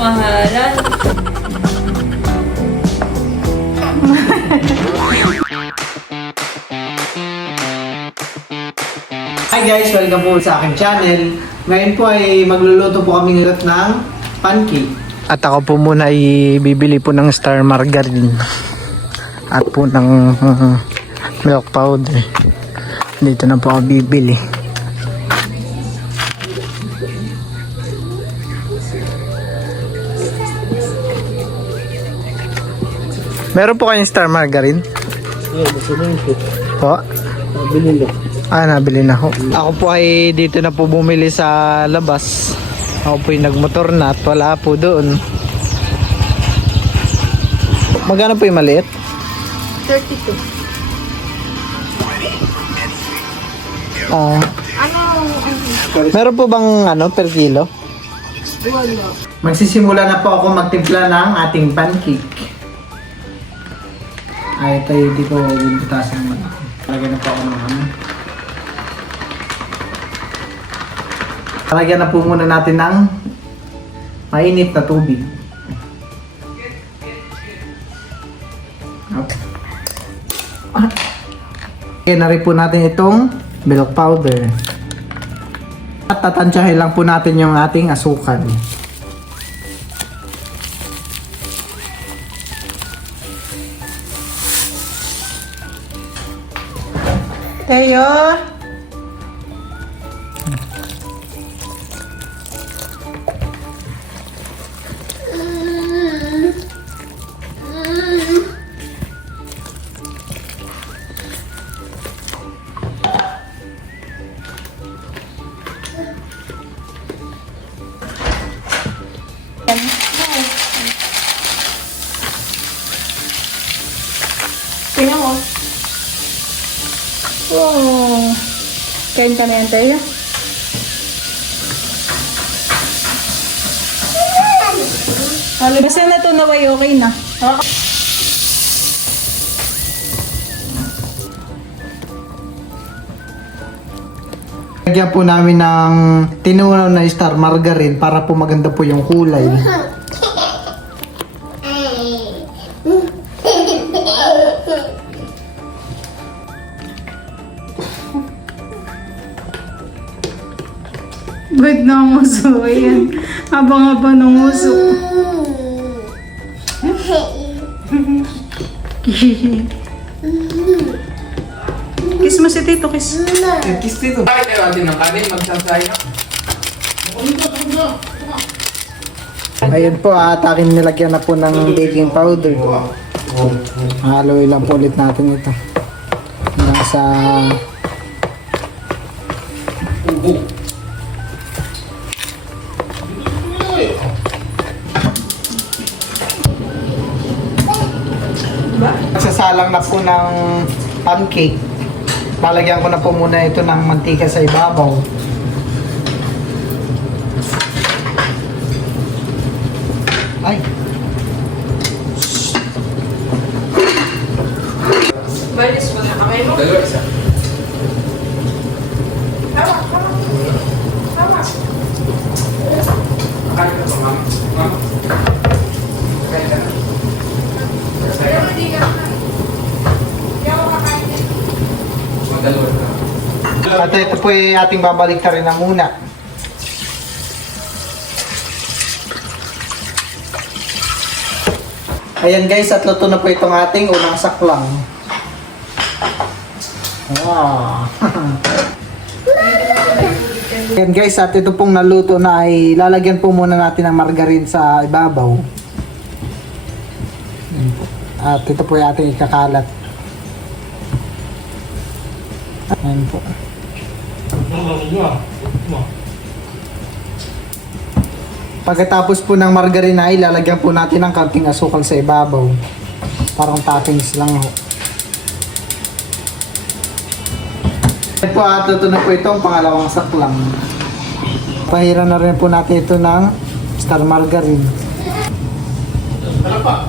mahalan. Hi guys! Welcome po sa aking channel. Ngayon po ay magluluto po kami ng pancake. At ako po muna ay bibili po ng star margarine. At po ng milk powder. Dito na po ako bibili. Meron po kayong star margarine? Po? Nabili na ako. Ako po ay dito na po bumili sa labas. Ako po yung nagmotor na at wala po doon. Magkano po yung maliit? 32. Meron po bang per kilo? Wala. Magsisimula na po ako magtimpla ng ating pancake. Ay, ito hindi ko bubutasan mo. Lagyan na po ako ng Lagyan na po muna natin ng mainit na tubig. Lagyan na rin po natin itong milk powder. At tatansyahin lang po natin yung ating asukal. Tayo. Tingnan mo. Oh. Kain ka na yan, Tayo? Basta na ito naway okay na. Lagyan po namin ng tinunaw na star margarine para po maganda po yung kulay. Ba't na ang uso? Ayan. Habang-haba ng uso. Kiss mo si Tito, kiss. Kiss dito. Bakit kayo atin ng kanin? Magsasaya? Ayan po at akin nilagyan na po ng baking powder. Haloy lang po ulit natin ito. Hanggang sa sasalang na po ng pancake. Lalagyan ko na po muna ito ng mantika sa ibabaw. Ay. Balis mo na kamay mo. Dalawa isa. Kain ka ba, ma'am? Ma'am? Kain ka na. Masaya. Magdalawa na. At ito po ay ating babalik rin na muna. Ayan guys, at luto na po itong ating unang saklang. Wow. Ayan guys, at ito pong naluto na ay lalagyan po muna natin ng margarine sa ibabaw. At ito po yung ating ikakalat. Ayan po. Pagkatapos po ng margarine ay lalagyan po natin ng kaunting asukal sa ibabaw. Parang toppings lang ho. Ayan po at luto na po itong pangalawang saklang. Pahiran na rin po natin ito ng star margarine. Ano pa?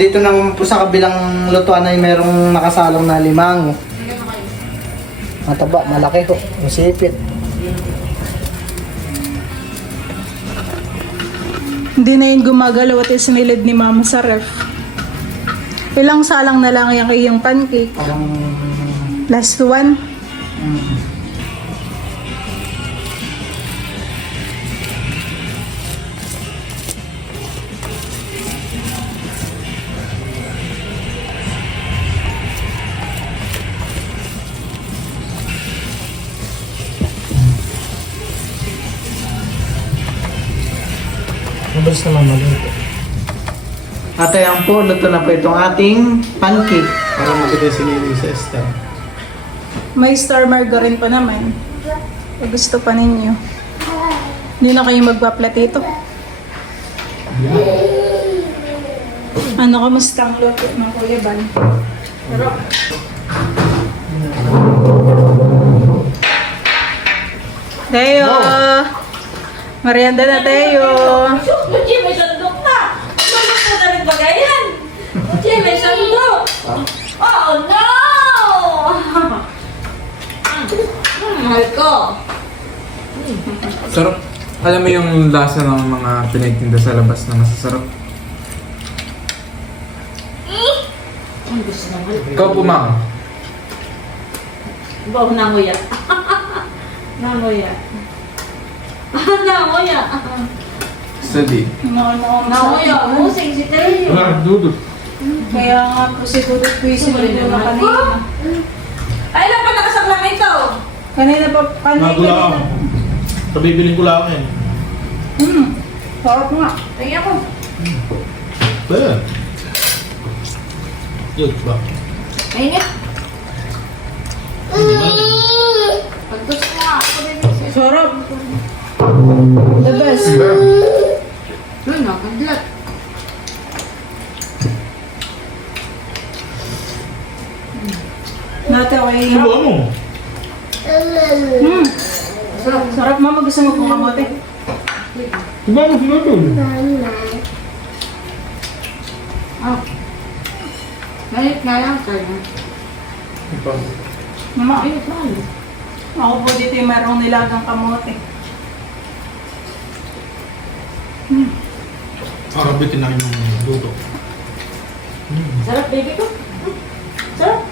dito naman po sa kabilang lutuan ay merong nakasalong na limang. Mataba, malaki ko. Masipit. Hindi na yun gumagalaw at isinilid ni Mama sa ref. Ilang salang na lang yung iyong pancake. Parang... Last one. Mabilis naman maluto. At ayan po, luto na po itong ating pancake. Para maganda si Nini sa Esther. May star margarine pa naman. Kung gusto pa ninyo. Hindi na kayo magpaplatito. Ano, kamusta ang luto ng Kuya Ban? Teo! Merienda na, Teo! Uji, may sandok na! Sandok mo na rin bagayan! Uji, may sandok! Oh, no! Mahal ko! Sarap. Alam mo yung lasa ng mga pinagtinda sa labas na masasarap? Ang gusto naman. Ikaw po, ma'am. Bawa nanguya. Nanguya. Nanguya. Steady. Nanguya. Musing si Tayo. Dudot. Kaya nga po siguro po yung sinunod na kanina. Ay, ilan pa nakasaklang ito? Kanina pa, kanina. Pabibiling ko lang eh. Sarap nga. Tingnan ko. Pwede. Yun ba? Mainit. Hindi man eh. Pagtus mo nga. Ako din. Sarap. The best. Uy, nakadlat. Nate, okay. Subo mo. Sarap. Sarap, mama. Gusto mo pong kamote? Subo mo, sinutol. Ah. Mainit nga lang, sir. Mama, Mainit na. ako po dito yung mayroong nilagang kamote. Kakabitin na rin yung luto. Sarap, baby ko. Sarap.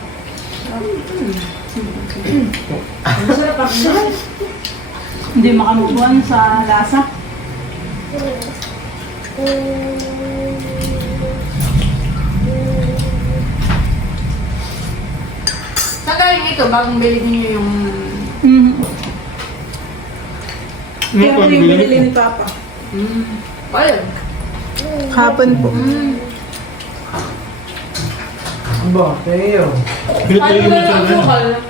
Masarap ang sarap. Hindi makamubuan sa lasa. Saan galing ito? Bagong bilhin niyo yung... Kaya po yung binili ni Papa. Ayun. Kapon po. Aba, Teo. Pinipili mo siya na yun.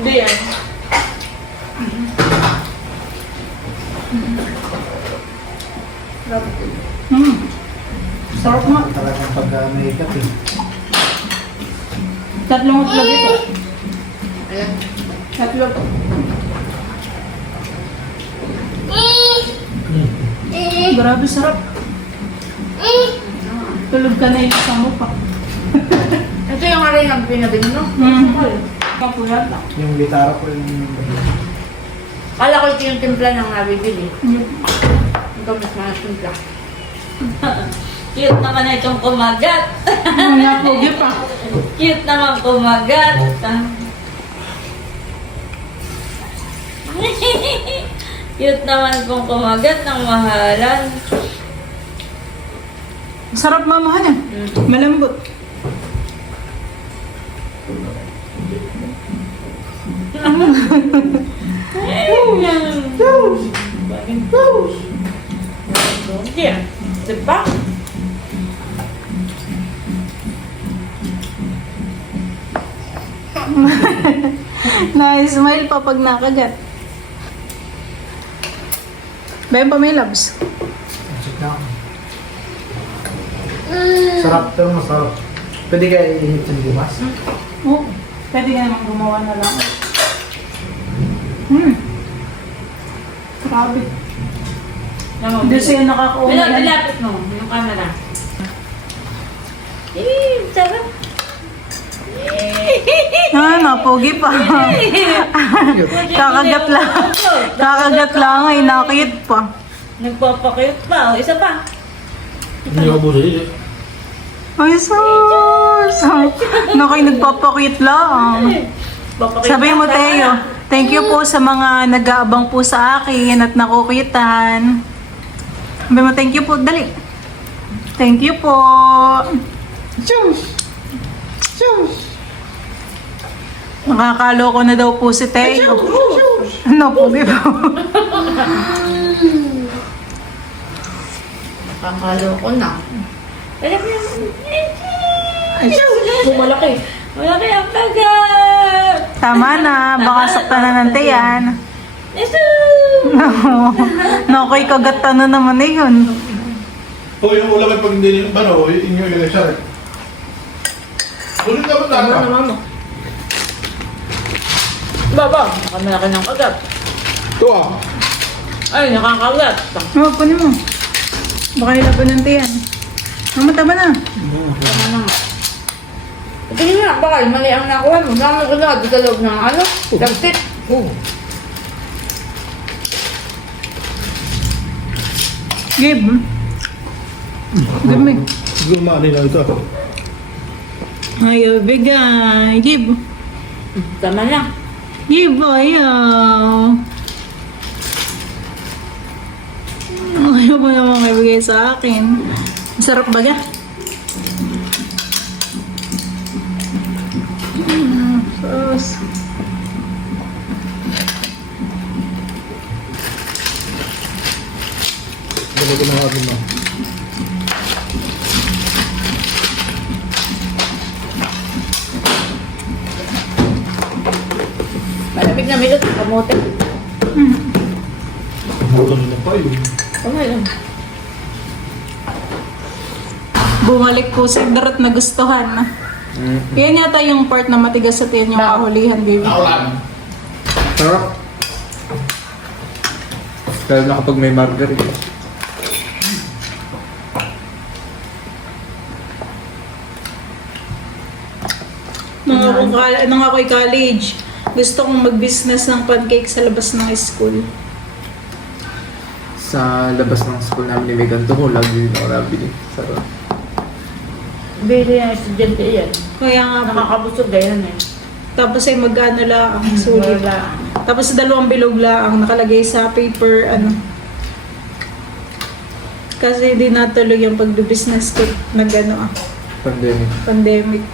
Hindi yan. Sarap nga. Talagang pag-makeup eh. Tatlong utlog ito. Ayan. Tatlog. Grabe sarap. Tulog ka na yung sa mukha. Ito yung aray ng pinabili, no? Kapulat lang. Yung gitara ko yung... Kala ko ito yung timpla ng nabibili. Ito mas mga timpla. Cute naman na itong kumagat. Mga pogi pa. Cute naman kumagat. Cute naman pong kumagat ng mahalan. Sarap mamahan yan. Malambot. Yeah. Diba? Na-smile pa pag nakagat. Bayan pa may labs. Check na ako. Sarap, pero masarap. Pwede kaya i-hit yung bumas? Oo. Pwede ka naman gumawa na lang. Grabe. Hindi siya nakakaulan. Bilapit mo yung camera. Sarap. Pogi pa. Kakagat lang. Kakagat lang ay nakit pa. Nagpapakayot pa. O, isa pa. Hindi ako busi. Ay, sus. Nakay nagpapakit lang. Sabi mo, Teo, thank you po sa mga nag-aabang po sa akin at nakukitan. Sabi mo, thank you po. Dali. Thank you po. Nakakaloko na daw po si Teo. Ano po, di ba? Kakaloko na. Alam mo yan. Malaki. Malaki ang kagat. Tama na. Baka saktan na ng tiyan. Nakoy kagat na naman eh yun. O yung ulam ay pag hindi nyo, ano, inyo ilagay siya rin. Ulit naman Tama na. naman mo. Baba, nakamalaki ng kagat. Ito ah. Ay, nakakagat. Oh, punin mo. Baka ilaban ng tiyan. Tama na. Tama na nga. Tingin mo na, bakal, mali ang nakuha mo. Dami ko na, sa loob ng ano, dagtit. Gib. Dami. Gumani na ito. Ayaw, bigay. Gib. Tama na. Gib, ayaw. Ayaw mo naman maibigay sa akin. Masarap ba ga? Sus. Dali ko na ako mo. Malamig na milot, kamote. Bulan na pa yun. Tama yun. Bumalik po si Darat na gustuhan. Yan yata yung part na matigas sa tiyan yung kahulihan, baby. Naulan. Sarap. Lalo na kapag may margarine. Nung ako'y college, gusto kong mag-business ng pancake sa labas ng school. Sa labas ng school namin ni Megan to, lagi din ako nabili. Sarap. Bili yan, estudyante yan. Kaya nga po. Nakakabusog ganyan eh. Tapos ay mag-ano lang, sulit. Wala. Tapos dalawang bilog lang nakalagay sa paper, ano. Kasi hindi natuloy yung pag-business ko nag-ano Pandemic. pandemic.